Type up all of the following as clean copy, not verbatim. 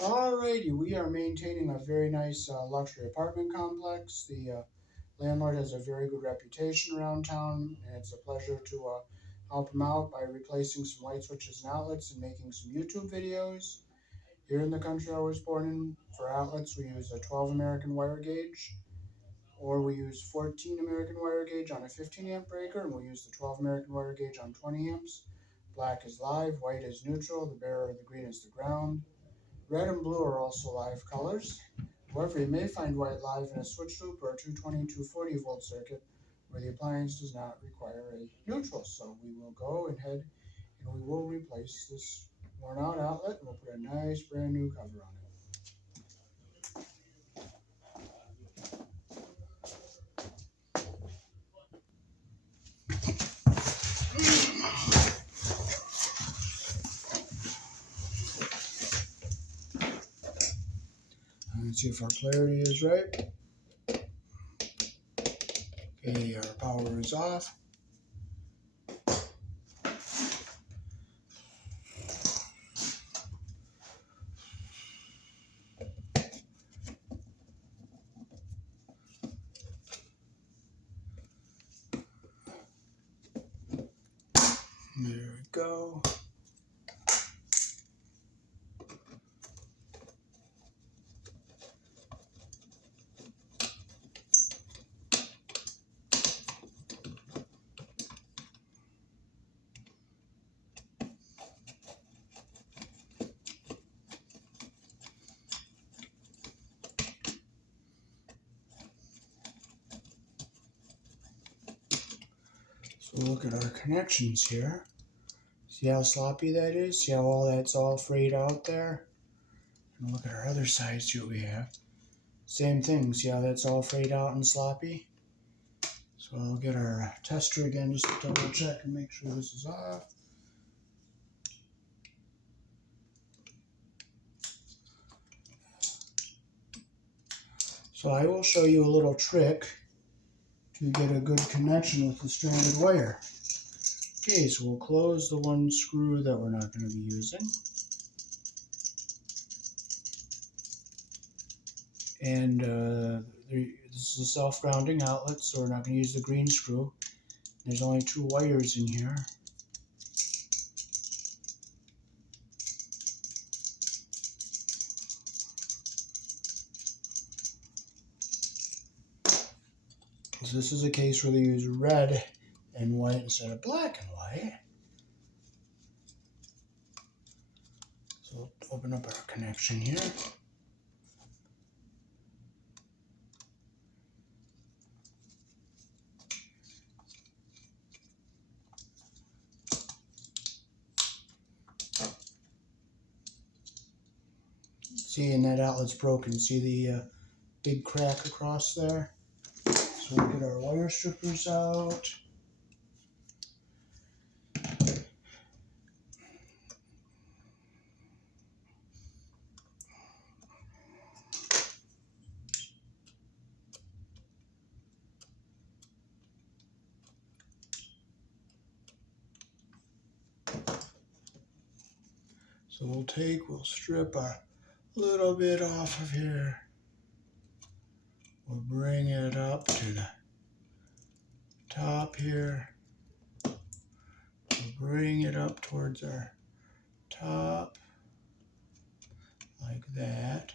Alrighty, we are maintaining a very nice luxury apartment complex. The landlord has a very good reputation around town, and it's a pleasure to help him out by replacing some light switches and outlets and making some YouTube videos. Here in the country I was born in, for outlets, we use a 12 American wire gauge, or we use 14 American wire gauge on a 15 amp breaker, and we'll use the 12 American wire gauge on 20 amps. Black is live, white is neutral, the bearer of the green is the ground. Red and blue are also live colors. However, you may find white live in a switch loop or a 220-240 volt circuit where the appliance does not require a neutral. So we will go ahead and we will replace this worn out outlet, and we'll put a nice brand new cover on it. Let's see if our clarity is right. Okay, our power is off. There we go. So look at our connections here. See how sloppy that is? See how all that's all frayed out there? And look at our other side, see what we have. Same thing, see how that's all frayed out and sloppy? So I'll get our tester again just to double check and make sure this is off. So I will show you a little trick to get a good connection with the stranded wire. Okay, so we'll close the one screw that we're not going to be using. And this is a self-grounding outlet, so we're not going to use the green screw. There's only 2 wires in here. So this is a case where they use red and white instead of black and white. So we'll open up our connection here. See, and that outlet's broken. See the big crack across there? So we'll get our wire strippers out. So we'll strip a little bit off of here. We'll bring it up to the top here. We'll bring it up towards our top, like that.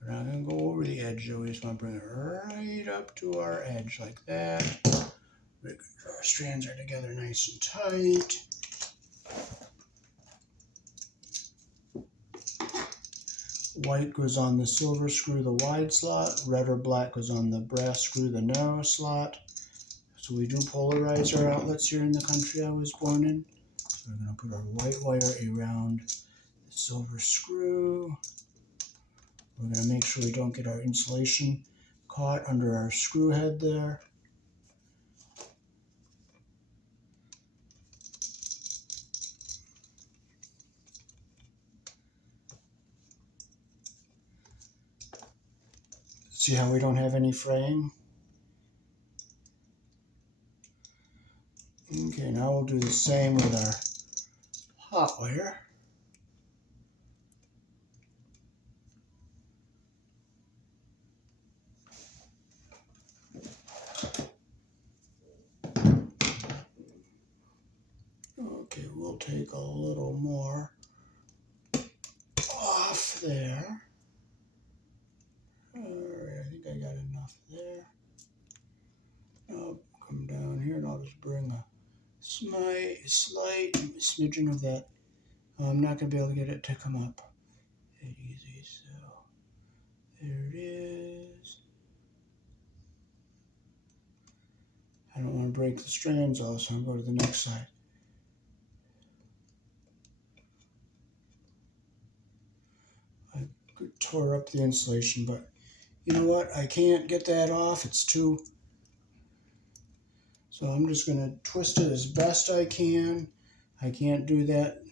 We're not going to go over the edge though, we just want to bring it right up to our edge, like that. Make sure our strands are together nice and tight. White goes on the silver screw, the wide slot. Red or black goes on the brass screw, the narrow slot. So we do polarize our outlets here in the country I was born in. So we're going to put our white wire around the silver screw. We're going to make sure we don't get our insulation caught under our screw head there. See how we don't have any fraying? Okay, now we'll do the same with our hot wire. Okay, we'll take a little more off there. Alright, I think I got enough there. Now come down here and I'll just bring a slight smidgen of that. I'm not going to be able to get it to come up easy, so there it is. I don't want to break the strands off, so I'll go to the next side. I tore up the insulation, but you know what? I can't get that off. It's too... So I'm just going to twist it as best I can. I can't do that.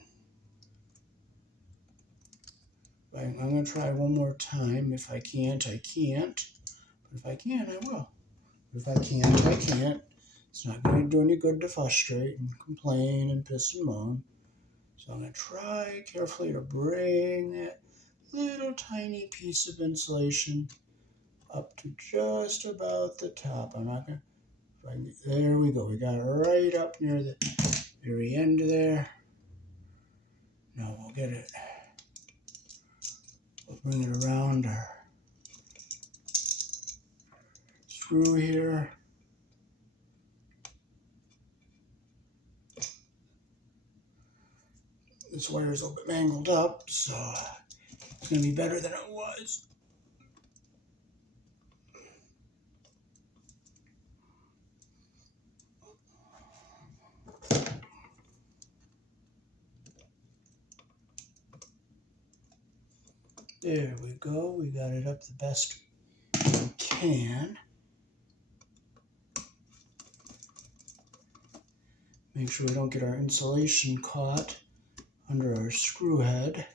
I'm going to try one more time. If I can't, I can't. But if I can, I will. But if I can't, I can't. It's not going to do any good to frustrate and complain and piss and moan. So I'm going to try carefully to bring that little tiny piece of insulation up to just about the top. I'm not going to... There we go. We got it right up near the very end there. Now we'll get it. We'll bring it around our screw here. This wire is a little bit mangled up, so it's going to be better than it was. There we go. We got it up the best we can. Make sure we don't get our insulation caught under our screw head.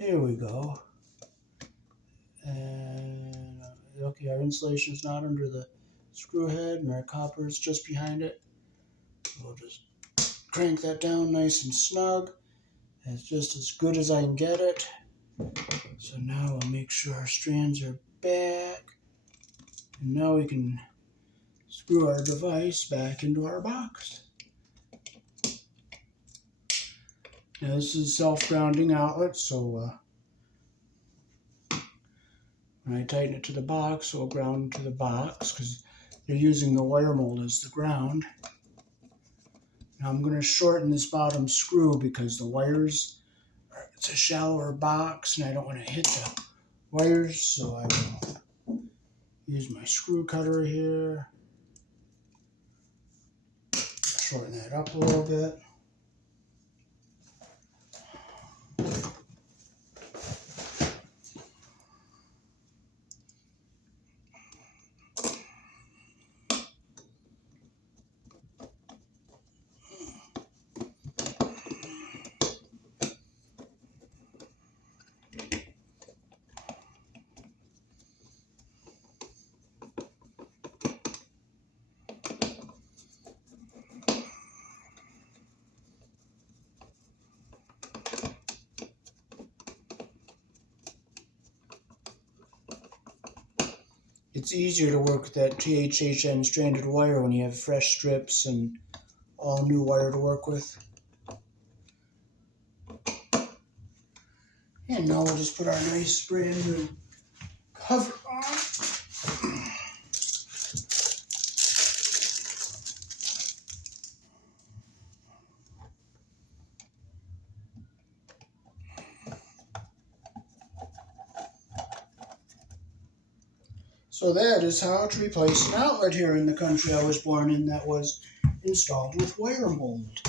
There we go. And okay, our insulation is not under the screw head and our copper is just behind it. We'll just crank that down nice and snug. That's just as good as I can get it. So now we'll make sure our strands are back. And now we can screw our device back into our box. Now this is a self-grounding outlet, so when I tighten it to the box, it'll ground to the box because they're using the wire mold as the ground. Now I'm going to shorten this bottom screw because the wires, it's a shallower box and I don't want to hit the wires, so I will use my screw cutter here. Shorten that up a little bit. It's easier to work with that THHN stranded wire when you have fresh strips and all new wire to work with. And now we'll just put our nice brand new cover on. So that is how to replace an outlet here in the country I was born in that was installed with wire mold.